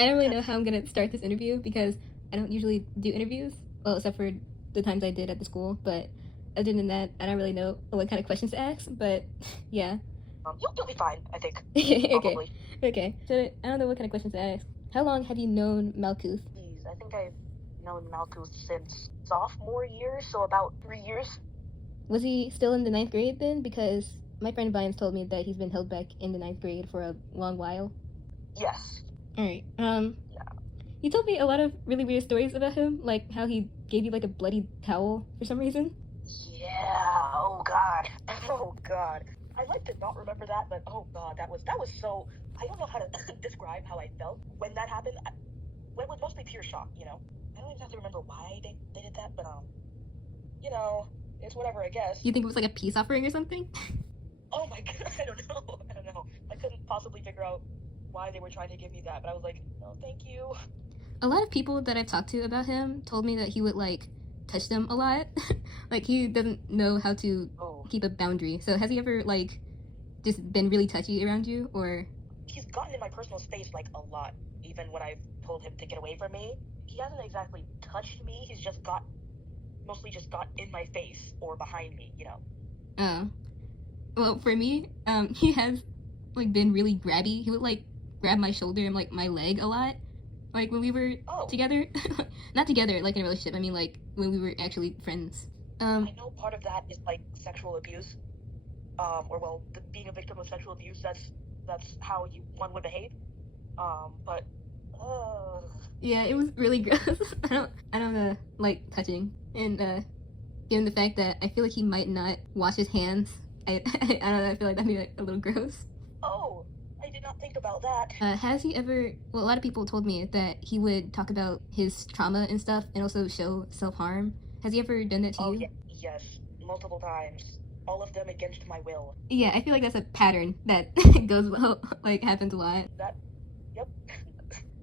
I don't really know how I'm gonna start this interview because I don't usually do interviews. Well, except for the times I did at the school. But other than that, I don't really know what kind of questions to ask. But yeah. You'll be fine, I think. Okay. Probably. Okay. So I don't know what kind of questions to ask. How long have you known Malkuth? Jeez, I think I've known Malkuth since sophomore year, so about 3 years. Was he still in the 9th grade then? Because my friend Vines told me that he's been held back in the 9th grade for a long while. Yes. Alright, Yeah. he told me a lot of really weird stories about him, like how he gave you like a bloody towel for some reason. Yeah, oh god. Oh god. I like to not remember that, but oh god, that was so, I don't know how to describe how I felt when that happened. It was mostly pure shock, you know? I don't even have to remember why they did that, but you know, it's whatever, I guess. You think it was like a peace offering or something? Oh my god, I don't know. I couldn't possibly figure out why they were trying to give me that, but I was like, no, thank you. A lot of people that I've talked to about him told me that he would like touch them a lot. Like he doesn't know how to keep a boundary. So has he ever like just been really touchy around you, or? He's gotten in my personal space like a lot, even when I've told him to get away from me. He hasn't exactly touched me, he's just mostly just got in my face or behind me, you know. Oh. Well, for me, he has like been really grabby. He would like grab my shoulder and like my leg a lot. Like when we were together. Not together like in a relationship, I mean like when we were actually friends. I know part of that is like sexual abuse. Or well, being a victim of sexual abuse, that's how one would behave. But yeah, it was really gross. I don't like touching, and given the fact that I feel like he might not wash his hands, I don't know, I feel like that'd be like a little gross. Oh, I did not think about that. Has he ever, well, a lot of people told me that he would talk about his trauma and stuff and also show self-harm. Has he ever done that to you? Yes, multiple times. All of them against my will. Yeah, I feel like that's a pattern that goes well, like happens a lot. Yep.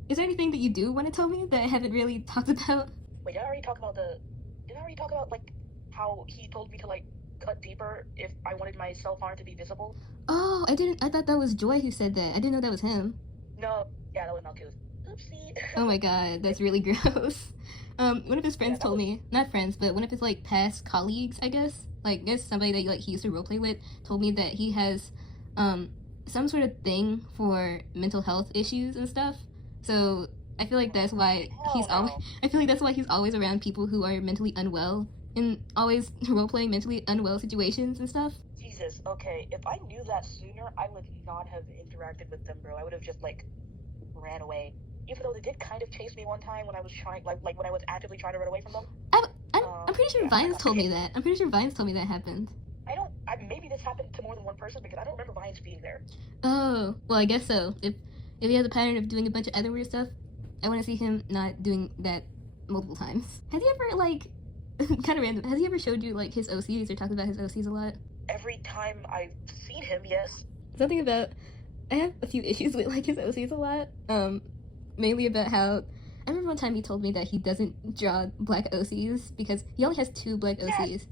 Is there anything that you do want to tell me that I haven't really talked about? Wait, did I already talk about like how he told me to like cut deeper if I wanted my self-harm to be visible? Oh, I didn't. I thought that was Joy who said that. I didn't know that was him. No, yeah, that was Malkuth. Oopsie. Oh my god, that's really gross. One of his friends told me, not friends, but one of his like past colleagues, I guess somebody that like he used to roleplay with, told me that he has some sort of thing for mental health issues and stuff. So I feel like that's why he's always around people who are mentally unwell and always roleplaying mentally unwell situations and stuff. Jesus, okay, if I knew that sooner, I would not have interacted with them, bro. I would have just like ran away. Even though they did kind of chase me one time when I was trying, like when I was actively trying to run away from them. I'm pretty sure Vines told me that. I'm pretty sure Vines told me that happened. Maybe this happened to more than one person because I don't remember Vines being there. Oh, well, I guess so. If he has a pattern of doing a bunch of other weird stuff, I want to see him not doing that multiple times. Has he ever, like, kind of random, has he ever showed you, like, his OCs or talked about his OCs a lot? Every time I've seen him, yes. Something about, I have a few issues with, like, his OCs a lot. Mainly about how, I remember one time he told me that he doesn't draw black OCs because he only has 2 black OCs.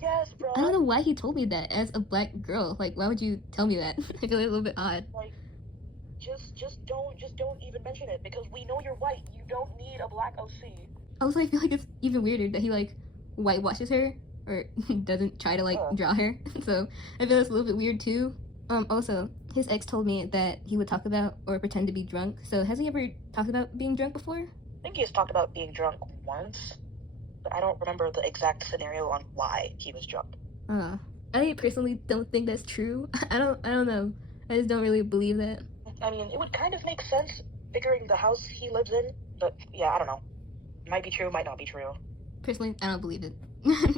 Yes, bro. I don't know why he told me that as a black girl. Like, why would you tell me that? I feel like a little bit odd. Like, just don't even mention it because we know you're white. You don't need a black OC. Also, I feel like it's even weirder that he like whitewashes her or doesn't try to like draw her. So I feel that's a little bit weird too. Also, his ex told me that he would talk about or pretend to be drunk. So has he ever talked about being drunk before? I think he has talked about being drunk once, but I don't remember the exact scenario on why he was drunk. I personally don't think that's true. I don't know. I just don't really believe that. I mean, it would kind of make sense figuring the house he lives in, but yeah, I don't know. Might be true, might not be true. Personally, I don't believe it.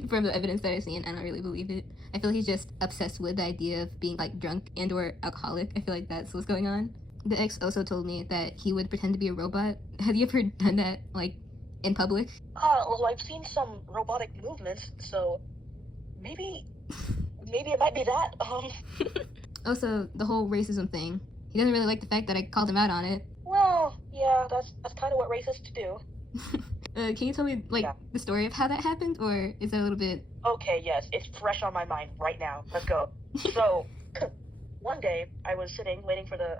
From the evidence that I've seen, I don't really believe it. I feel like he's just obsessed with the idea of being like drunk and or alcoholic. I feel like that's what's going on. The ex also told me that he would pretend to be a robot. Have you ever done that, like, in public? Well, I've seen some robotic movements, so maybe it might be that. Also, the whole racism thing. He doesn't really like the fact that I called him out on it. Well, yeah, that's kind of what racists do. Can you tell me, like, the story of how that happened, or is that a little bit... Okay, yes, it's fresh on my mind right now. Let's go. So, one day I was sitting waiting for the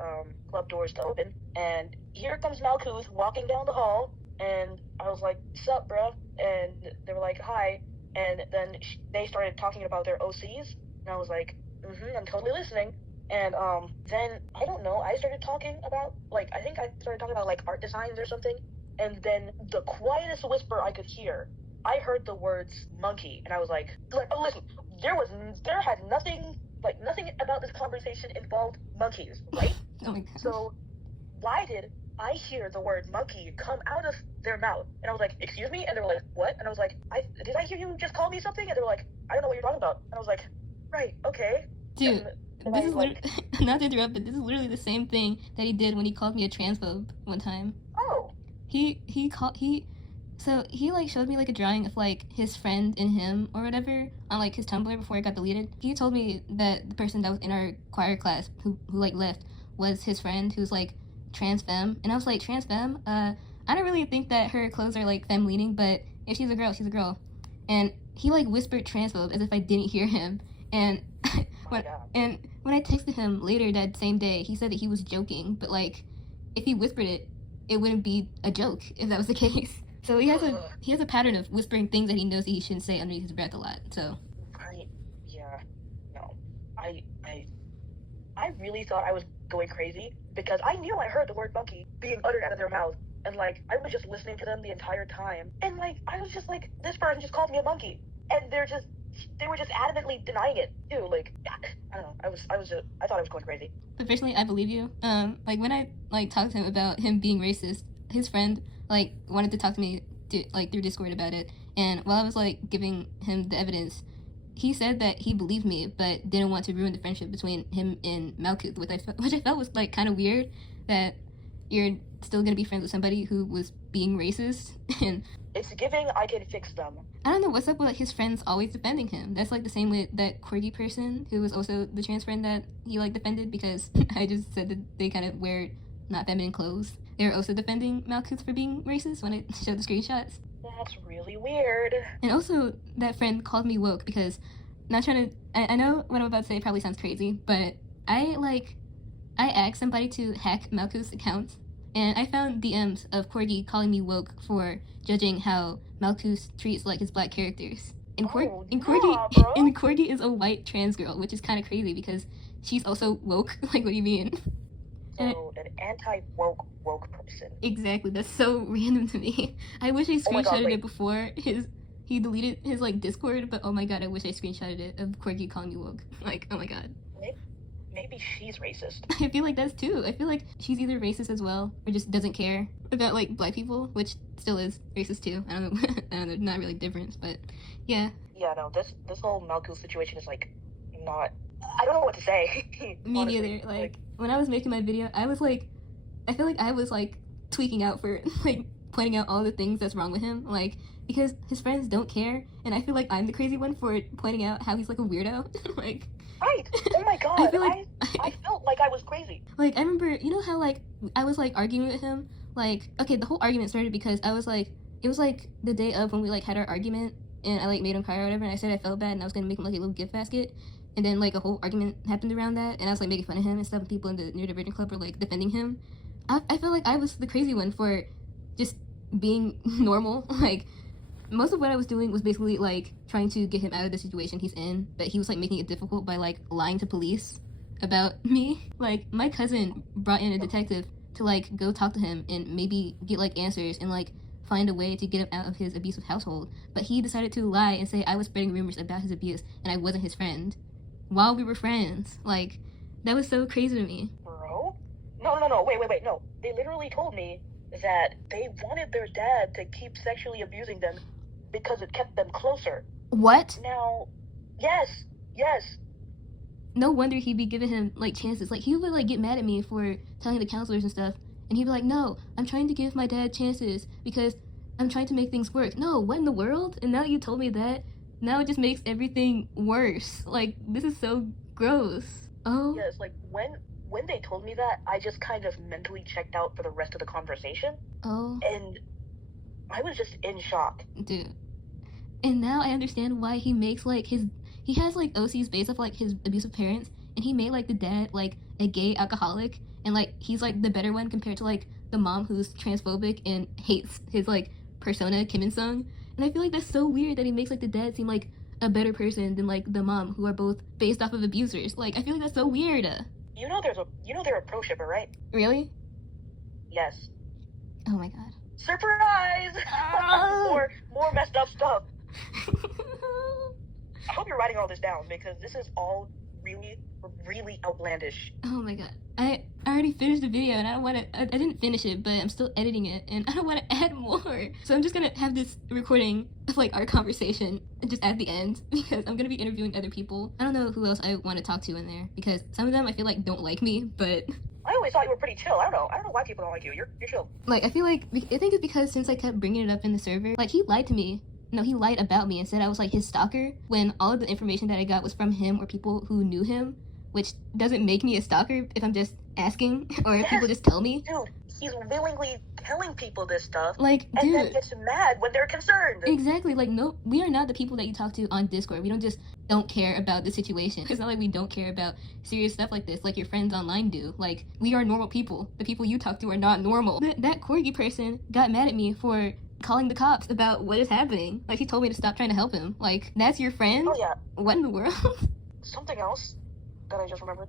club doors to open, and here comes Malkuth walking down the hall, and I was like, "Sup, bruh?" And they were like, "Hi," and then they started talking about their OCs, and I was like, "I'm totally listening." And then I don't know, I started talking about like I think I started talking about like art designs or something, and then the quietest whisper I could hear, I heard the words monkey, and I was like, "Oh, listen, there had nothing about this conversation involved monkeys, right?" Oh my gosh. So why did I hear the word monkey come out of their mouth? And I was like, "Excuse me?" And they were like, "What?" And I was like, did I hear you just call me something?" And they were like, "I don't know what you're talking about." And I was like, "Right, okay." Dude, And this I is like, not to interrupt, but this is literally the same thing that he did when he called me a transphobe one time. oh, So he like showed me like a drawing of like his friend and him or whatever on like his Tumblr before it got deleted. He told me that the person that was in our choir class who like left was his friend who's like trans femme, and I was like, trans femme? I don't really think that her clothes are like femme leaning, but if she's a girl, she's a girl. And he like whispered transphobe as if I didn't hear him, and my God. when I texted him later that same day, he said that he was joking, but like if he whispered it, it wouldn't be a joke if that was the case. So he has a pattern of whispering things that he knows that he shouldn't say underneath his breath a lot. So Right, yeah, no, I really thought I was going crazy because I knew I heard the word monkey being uttered out of their mouth, and like I was just listening to them the entire time, and like I was just like, this person just called me a monkey, and they were just adamantly denying it too. Like I don't know, I thought I was going crazy. but personally, I believe you. Like when I like talked to him about him being racist, his friend like wanted to talk to me like through Discord about it, and while I was like giving him the evidence, he said that he believed me, but didn't want to ruin the friendship between him and Malkuth, which I felt was like kind of weird that you're still gonna be friends with somebody who was being racist. And It's giving I can fix them. I don't know what's up with like, his friends always defending him. That's like the same with that corgi person who was also the trans friend that he like defended because I just said that they kind of wear not feminine clothes. They were also defending Malkuth for being racist when I showed the screenshots. That's really weird. And also, that friend called me woke because, not trying to, I know what I'm about to say probably sounds crazy, but I asked somebody to hack Malkuth's account, and I found DMs of Corgi calling me woke for judging how Malkuth treats like his black characters. And, Corgi is a white trans girl, which is kind of crazy because she's also woke. Like, what do you mean? So an anti-woke person. Exactly, that's so random to me. I wish I screenshotted it before he deleted his like Discord, but oh my god, I wish I screenshotted it of Corgi calling me woke. Like, oh my god. Maybe she's racist. I feel like that's too. I feel like she's either racist as well, or just doesn't care about like black people, which still is racist too. I don't know. I don't know. Not really difference, but yeah. Yeah, no. This whole Malkuth situation is like not. I don't know what to say. Me neither. Like when I was making my video, I was like, I feel like I was like tweaking out for like pointing out all the things that's wrong with him, like because his friends don't care, and I feel like I'm the crazy one for pointing out how he's like a weirdo. Like. Right. Oh my god. I felt like I was crazy. Like I remember, you know how like I was like arguing with him. Like okay, the whole argument started because I was like, it was like the day of when we like had our argument, and I like made him cry or whatever, and I said I felt bad, and I was gonna make him like a little gift basket. And then like a whole argument happened around that, and I was like making fun of him and stuff, and people in the neurodivergent club were like defending him. I felt like I was the crazy one for just being normal. Like most of what I was doing was basically like trying to get him out of the situation he's in, but he was like making it difficult by like lying to police about me. Like my cousin brought in a detective to like go talk to him and maybe get like answers and like find a way to get him out of his abusive household, but he decided to lie and say I was spreading rumors about his abuse and I wasn't his friend while we were friends. Like that was so crazy to me. Bro? No, wait, no. They literally told me that they wanted their dad to keep sexually abusing them because it kept them closer. What? Now, yes. No wonder he'd be giving him like chances. Like he would like get mad at me for telling the counselors and stuff, and he'd be like, "No, I'm trying to give my dad chances because I'm trying to make things work." No, what in the world? And now you told me that. Now it just makes everything worse. Like this is so gross. Oh. Yes, like when they told me that, I just kind of mentally checked out for the rest of the conversation. Oh. And I was just in shock. Dude. And now I understand why he makes like he has like OCs based off like his abusive parents, and he made like the dad like a gay alcoholic, and like he's like the better one compared to like the mom who's transphobic and hates his like persona Kim In Sung. And I feel like that's so weird that he makes like the dad seem like a better person than like the mom, who are both based off of abusers. Like I feel like that's so weird. They're a pro shipper, right? Really? Yes. Oh my god. Surprise! Ah! more messed up stuff. I hope you're writing all this down because this is all really, really outlandish. Oh my god. I already finished the video and I don't want to. I didn't finish it, but I'm still editing it and I don't want to add more. So I'm just gonna have this recording of like our conversation just at the end because I'm gonna be interviewing other people. I don't know who else I want to talk to in there because some of them I feel like don't like me, but I always thought you were pretty chill. I don't know why people don't like you. You're chill. Like I feel like I think it's because since I kept bringing it up in the server, like he lied to me. No, he lied about me and said I was like his stalker when all of the information that I got was from him or people who knew him, which doesn't make me a stalker if I'm just asking or if people just tell me. Dude, he's willingly telling people this stuff. Like, and dude, then gets mad when they're concerned. Exactly. Like, no, we are not the people that you talk to on Discord. We don't just don't care about the situation. It's not like we don't care about serious stuff like this, like your friends online do. Like, we are normal people. The people you talk to are not normal. That corgi person got mad at me for calling the cops about what is happening. Like, he told me to stop trying to help him. Like, that's your friend? Oh, yeah. What in the world? Something else that I just remembered.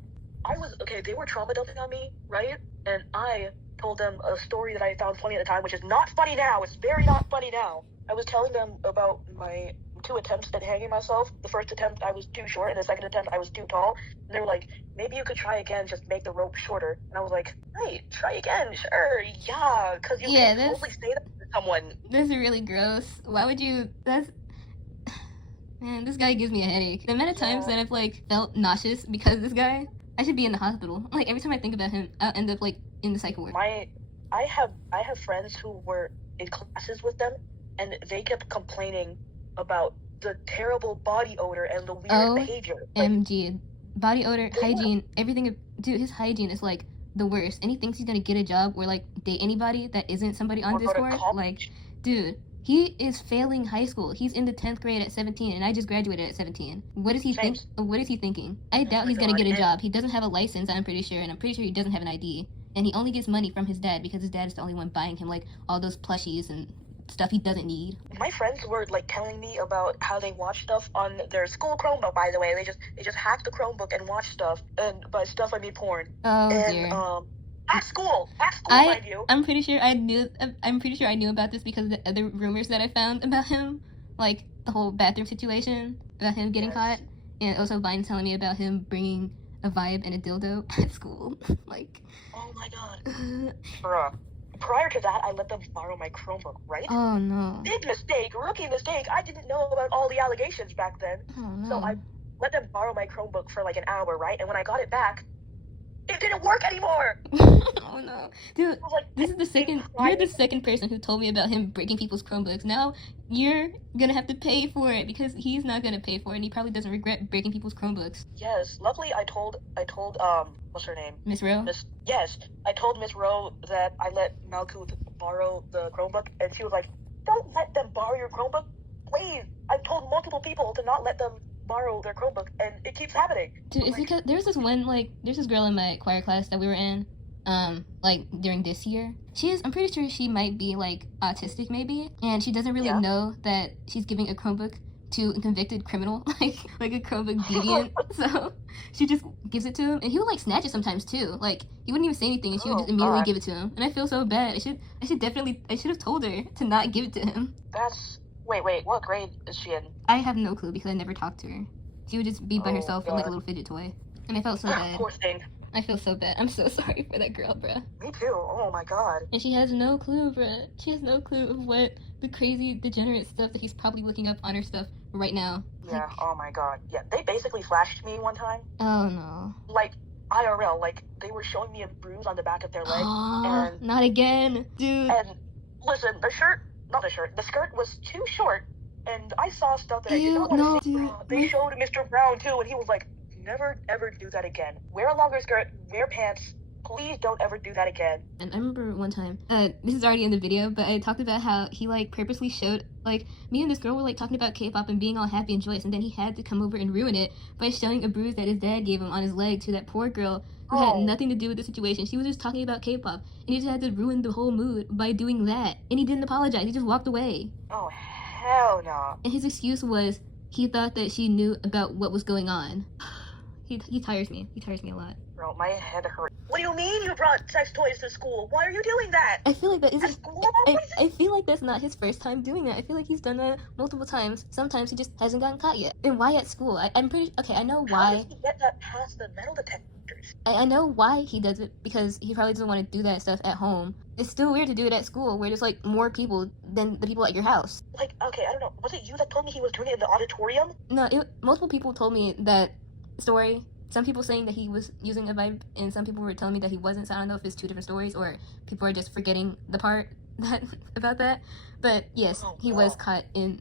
They were trauma dumping on me, right? And I told them a story that I found funny at the time, which is not funny now. It's very not funny now. I was telling them about my 2 attempts at hanging myself. The first attempt, I was too short, and the second attempt, I was too tall. And they were like, maybe you could try again, just make the rope shorter. And I was like, right, try again, sure, yeah, because you can totally say that to someone. That's really gross. Why would you... Man, this guy gives me a headache. The amount of times that I've, like, felt nauseous because of this guy, I should be in the hospital. Like, every time I think about him, I'll end up, like, in the psych ward. I have friends who were in classes with them, and they kept complaining about the terrible body odor and the weird behavior. OMG. Body odor, hygiene, everything. Dude, his hygiene is, like, the worst. And he thinks he's gonna get a job or, like, date anybody that isn't somebody on Discord. Like, dude, he is failing high school. He's in the 10th grade at 17, and I just graduated at 17. What is he What is he thinking? I doubt he's gonna get a job. He doesn't have a license, I'm pretty sure, and I'm pretty sure he doesn't have an ID. And he only gets money from his dad because his dad is the only one buying him, like, all those plushies and stuff he doesn't need. My friends were, like, telling me about how they watch stuff on their school Chromebook, by the way. They just hack the Chromebook and watch stuff. And by stuff, I mean porn. Oh, and, dear. At school, mind you. I'm pretty sure I knew about this because of the other rumors that I found about him. Like, the whole bathroom situation, about him getting caught. And also Vine telling me about him bringing a vibe and a dildo at school. Like... Oh my god. Bruh. Prior to that, I let them borrow my Chromebook, right? Oh, no. Big mistake, rookie mistake. I didn't know about all the allegations back then. Oh, no. So I let them borrow my Chromebook for like an hour, right? And when I got it back, it didn't work anymore. Oh, no. Dude, like, you're the second person who told me about him breaking people's Chromebooks. Now you're gonna have to pay for it because he's not gonna pay for it and he probably doesn't regret breaking people's Chromebooks. Yes. Luckily, I told what's her name? Miss Rowe? Yes. I told Miss Rowe that I let Malkuth borrow the Chromebook, and she was like, don't let them borrow your Chromebook, please. I've told multiple people to not let them borrow their Chromebook, and it keeps happening. Dude, it's because there's this girl in my choir class that we were in, like, during this year. I'm pretty sure she might be, like, autistic, maybe, and she doesn't really know that she's giving a Chromebook to a convicted criminal, like a Chromebook deviant. So she just gives it to him, and he would, like, snatch it sometimes, too. Like, he wouldn't even say anything, and she would just immediately give it to him. And I feel so bad. I should have told her to not give it to him. Wait, what grade is she in? I have no clue because I never talked to her. She would just be by herself with, like, a little fidget toy. And I felt so bad. Poor thing. I feel so bad. I'm so sorry for that girl, bruh. Me too. Oh my god. And she has no clue, bruh. She has no clue of what the crazy, degenerate stuff that he's probably looking up on her stuff right now. Yeah, like, oh my god. Yeah, they basically flashed me one time. Oh no. Like, IRL, like, they were showing me a bruise on the back of their leg. And not again, dude. And listen, the skirt was too short, and I saw stuff that I did not want to see. Dude. They showed Mr. Brown too, and he was like, never ever do that again. Wear a longer skirt, wear pants, Please don't ever do that again. And I remember one time, this is already in the video, but I talked about how he like purposely showed, like, me and this girl were like talking about K-pop and being all happy and joyous, and then he had to come over and ruin it by showing a bruise that his dad gave him on his leg to that poor girl who had nothing to do with the situation. She was just talking about K-pop, and he just had to ruin the whole mood by doing that. And he didn't apologize. He just walked away. Oh, hell no. And his excuse was he thought that she knew about what was going on. He tires me. He tires me a lot. Bro, my head hurts. What do you mean you brought sex toys to school? Why are you doing that? I feel like that At isn't. school? I feel like that's not his first time doing that. I feel like he's done that multiple times. Sometimes he just hasn't gotten caught yet. And why at school? I'm pretty. Okay, I know How why. does he get that past the metal detectors? I know why he does it, because he probably doesn't want to do that stuff at home. It's still weird to do it at school where there's like more people than the people at your house. Like, okay, I don't know. Was it you that told me he was doing it in the auditorium? No, multiple people told me that story. Some people saying that he was using a vibe, and some people were telling me that he wasn't. So I don't know if it's two different stories or people are just forgetting the part that about that. But yes, he was caught in.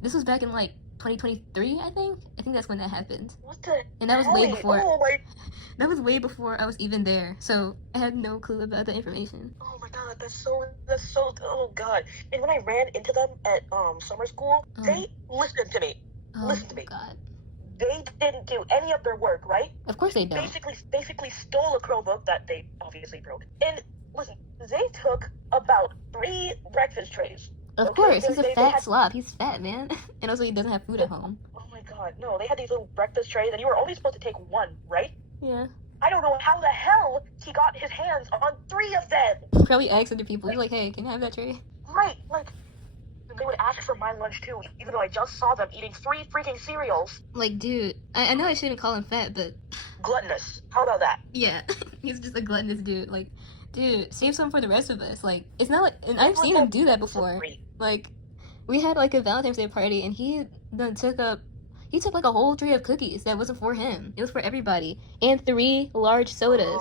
This was back in like 2023, I think. I think that's when that happened. What the? And that was way before. Oh my. That was way before I was even there. So I had no clue about the information. Oh my god, that's so. Oh god. And when I ran into them at summer school, they listened to me. Listen to me. God. They didn't do any of their work, right? Of course they don't. Basically stole a Chromebook that they obviously broke. And listen, they took about 3 breakfast trays. Of course, he's a fat slob. He's fat, man. And also he doesn't have food at home. Oh my god, no, they had these little breakfast trays and you were only supposed to take 1, right? Yeah. I don't know how the hell he got his hands on 3 of them. Probably asked other people. He's like, hey, can I have that tray? Right, like, they would ask for my lunch too, even though I just saw them eating 3 freaking cereals. Like, dude, I know I shouldn't call him fat, but... Gluttonous. How about that? Yeah, he's just a gluttonous dude. Like, dude, save some for the rest of us. Like, it's not like... And I've seen him do that before. Like, we had, like, a Valentine's Day party, and he took like a whole tray of cookies that wasn't for him. It was for everybody. And 3 large sodas.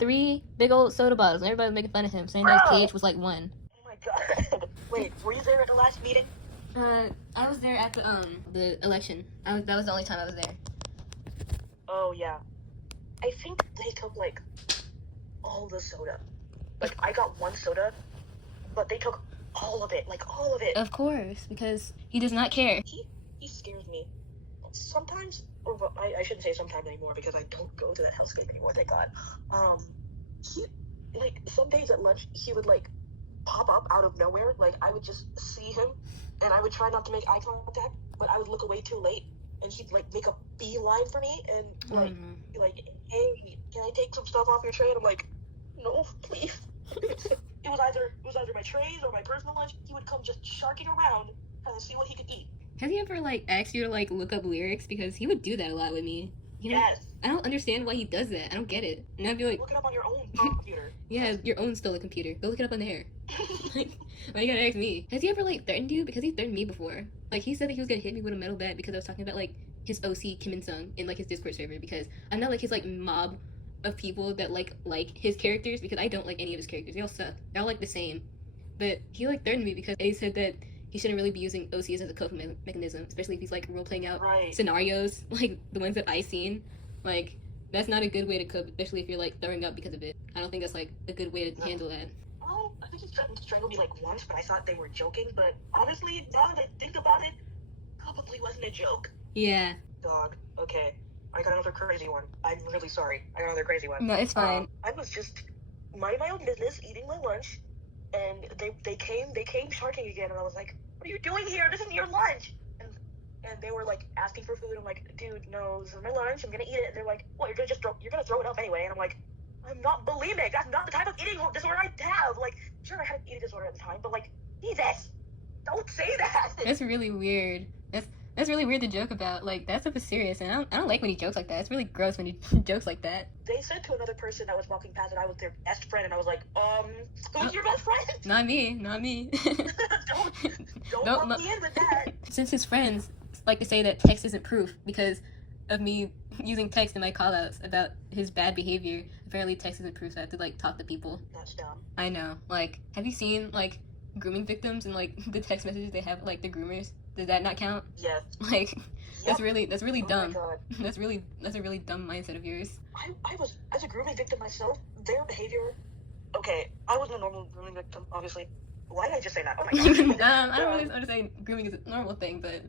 3 big old soda bottles. And everybody was making fun of him, saying that his cage was like 1. Oh my god. Wait, were you there at the last meeting? I was there at the election. That was the only time I was there. Oh yeah. I think they took like all the soda. Like I got 1 soda, but they took all of it. Like all of it. Of course, because he does not care. He scares me. Sometimes, or I shouldn't say sometimes anymore because I don't go to that hellscape anymore. Thank God. He like some days at lunch he would like pop up out of nowhere. Like I would just see him and I would try not to make eye contact, but I would look away too late and he'd like make a beeline for me and like be like, hey, can I take some stuff off your tray? And I'm like, no, please. it was either my trays or my personal lunch. He would come just sharking around trying to see what he could eat. Has he ever like asked you to like look up lyrics? Because he would do that a lot with me. You know? Yes. I don't understand why he does that. I don't get it. And I'd be like, look it up on your own computer. Yeah, your own stolen computer. Go look it up on there. Like, why you gotta ask me? Has he ever like threatened you? Because he threatened me before. Like he said that he was gonna hit me with a metal bat because I was talking about like his OC Kim and Sung in like his Discord server, because I'm not like his like mob of people that like his characters, because I don't like any of his characters. They all suck. They're all like the same. But he like threatened me because he said that he shouldn't really be using OCs as a coping mechanism, especially if he's like role playing out scenarios like the ones that I've seen. Like that's not a good way to cope, especially if you're like throwing up because of it. I don't think that's like a good way to handle that. Oh, I think he's threatened to strangle me like once, but I thought they were joking. But honestly, now that I think about it, probably wasn't a joke. Yeah. Dog. Okay. I got another crazy one. I'm really sorry. I got another crazy one. No, it's fine. I was just minding my own business, eating my lunch, and they came sharking again, and I was like, what are you doing here? This isn't your lunch. And they were like asking for food. I'm like, dude, no, this is my lunch. I'm gonna eat it. And they're like, well, you're gonna throw it up anyway. And I'm like, I'm not bulimic. That's not the type of eating disorder I have. Like, sure, I had an eating disorder at the time, but like, Jesus, don't say that. That's really weird. That's really weird to joke about. Like, that stuff is serious, and I don't like when he jokes like that. It's really gross when he jokes like that. They said to another person that was walking past that I was their best friend, and I was like, who's your best friend? Not me. don't let me in with that. Since his friends like to say that text isn't proof because of me using text in my callouts about his bad behavior, apparently text isn't proof, so I have to like talk to people. That's dumb. I know. Like, have you seen like grooming victims and like the text messages they have like the groomers? Does that not count? Yes. Like, That's really Oh dumb. my god. That's a really dumb mindset of yours. I was, as a grooming victim myself, their behavior. Okay, I wasn't a normal grooming victim, obviously. Why did I just say that? Oh my god. I don't really want to say grooming is a normal thing, but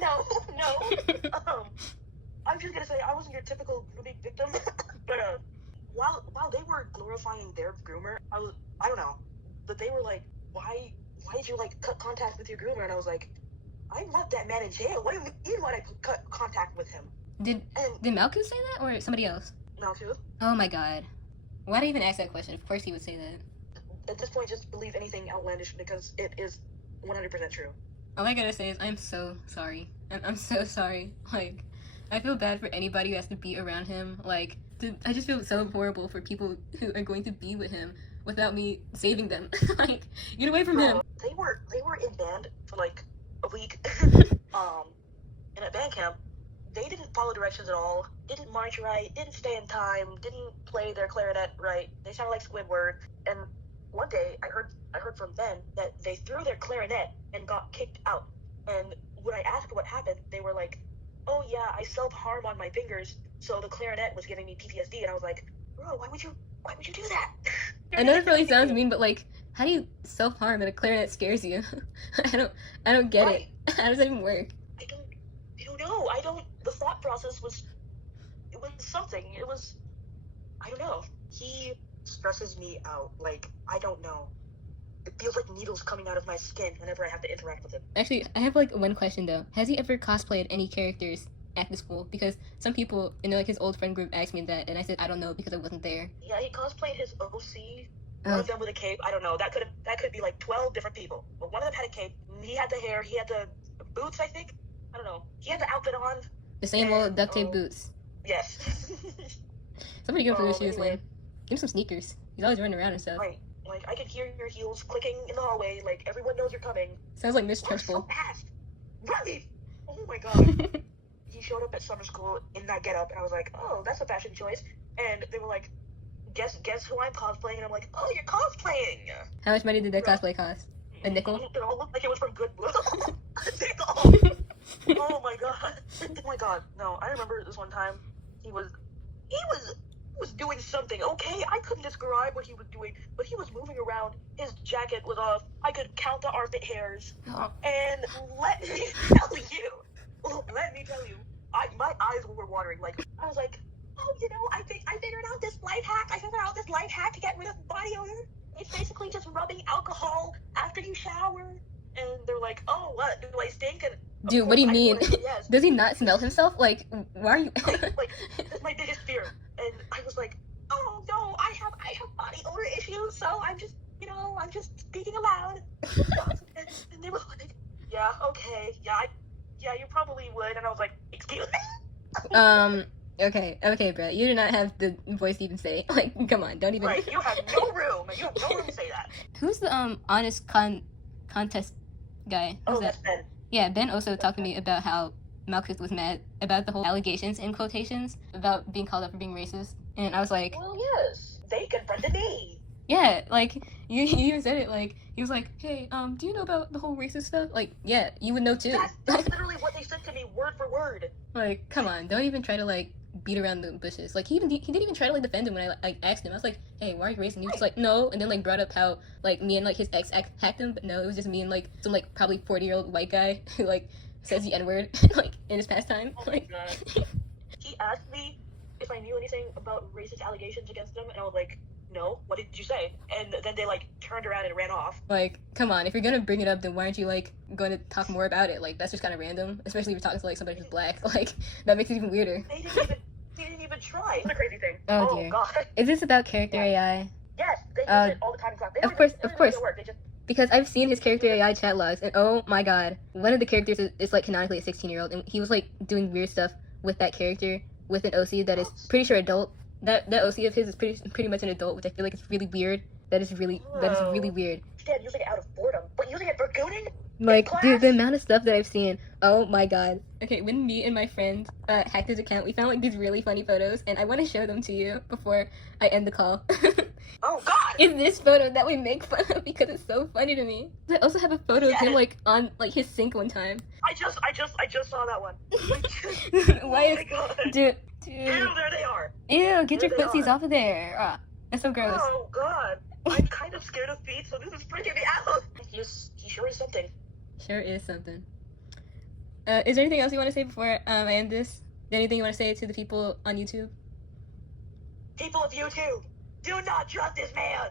No. I'm just gonna say I wasn't your typical grooming victim, but while they were glorifying their groomer, I don't know, but they were like, why did you like cut contact with your groomer? And I was like, I want that man in jail. What do you mean when I cut contact with him? Did Malcolm say that or somebody else? Malcolm. Oh my god. Why did I even ask that question? Of course he would say that. At this point, just believe anything outlandish because it is 100% true. All I gotta say is I'm so sorry. I'm so sorry. Like, I feel bad for anybody who has to be around him. Like, I just feel so horrible for people who are going to be with him without me saving them. Like, get away from him. They were in band for like a week. And at band camp, they didn't follow directions at all. Didn't march right. Didn't stay in time. Didn't play their clarinet right. They sounded like Squidward. And one day, I heard from Ben that they threw their clarinet and got kicked out. And when I asked what happened, they were like, "Oh yeah, I self-harm on my fingers, so the clarinet was giving me PTSD." And I was like, "Bro, why would you do that?" I know this really sounds mean, but like, how do you self-harm and a clarinet scares you? I don't get it. How does that even work? I don't know. The thought process was something. I don't know. He stresses me out. Like, I don't know. It feels like needles coming out of my skin whenever I have to interact with him. Actually, I have like one question though. Has he ever cosplayed any characters at the school? Because some people in like his old friend group asked me that, and I said I don't know because I wasn't there. Yeah, he cosplayed his OC. One of them with a cape. I don't know. That could be like 12 different people. But one of them had a cape. He had the hair. He had the boots. I think. I don't know. He had the outfit on. The same old duct tape boots. Yes. Somebody give him some shoes, man. Give him some sneakers. He's always running around and stuff. Right. Like, I could hear your heels clicking in the hallway. Like, everyone knows you're coming. Sounds like Miss Trunchbull. So fast. Right. Oh my god. He showed up at summer school in that getup, and I was like, oh, that's a fashion choice. And they were like, guess who I'm cosplaying? And I'm like, oh, you're cosplaying. How much money did that cosplay cost? A nickel? It all looked like it was from Goodwill. A nickel. Oh my god. Oh my god. No, I remember this one time. He was doing something. Okay, I couldn't describe what he was doing, but he was moving around. His jacket was off. I could count the armpit hairs. And let me tell you, my eyes were watering. Like, I was like, oh, I figured out this life hack. To get rid of body odor. It's basically just rubbing alcohol after you shower. And they're like, oh, what? Do I stink? And dude, what do you mean? Yes. Does he not smell himself? Like, why are you? Like, that's my biggest fear. And I was like, oh no, I have body odor issues, so I'm just speaking aloud. And they were like, yeah, okay, yeah, you probably would. And I was like, excuse me. Okay, bro. You do not have the voice to even say. Like, come on, don't even. Right, you have no room. You have no room to say that. Who's the honest contest guy? Who's that's Ben. Yeah, Ben also talked to me about how Malchus was mad about the whole allegations in quotations about being called out for being racist, and I was like, well, yes, they confronted me. Yeah, like you even said it. Like he was like, hey, do you know about the whole racist stuff? Like, yeah, you would know too. That's literally what they said to me, word for word. Like, come on, don't even try to like beat around the bushes. Like he didn't even try to like defend him when I asked him. I was like, hey, why are you racist? And he was just like, no, and then like brought up how like me and like his ex hacked him, but no, it was just me and like some like probably 40-year-old white guy who like says the N-word like in his pastime. Oh my god. He asked me if I knew anything about racist allegations against him, and I was like, no, what did you say? And then they like turned around and ran off. Like, come on, if you're gonna bring it up, then why aren't you like going to talk more about it? Like, that's just kind of random, especially if you're talking to like somebody who's black. Like, that makes it even weirder. They didn't even try. It's a crazy thing. Oh dear. God. Is this about character AI? Yes, they use it all the time in class. Of course. Because I've seen his character AI chat logs, and oh my god, one of the characters is like canonically a 16-year-old, and he was like doing weird stuff with that character with an OC that is pretty sure adult. That OC of his is pretty much an adult, which I feel like is really weird. That is really weird. Instead, using it out of boredom, but using it for gooning? Like, dude, class. the amount of stuff that I've seen. Oh my god. Okay, when me and my friend hacked his account, we found like these really funny photos, and I want to show them to you before I end the call. Oh God! Is this photo that we make fun of because it's so funny to me. I also have a photo of him Yes. like on like his sink one time. I just saw that one. Why Oh my is God. dude? Ew, there they are. Ew, get There your they footsies are. off of there. Ah, that's so gross. Oh God. I'm kind of scared of feet, so this is freaking me out. He sure is something. Sure is something. Is there anything else you want to say before I end this? Anything you want to say to the people on YouTube? People of YouTube, do not trust this man.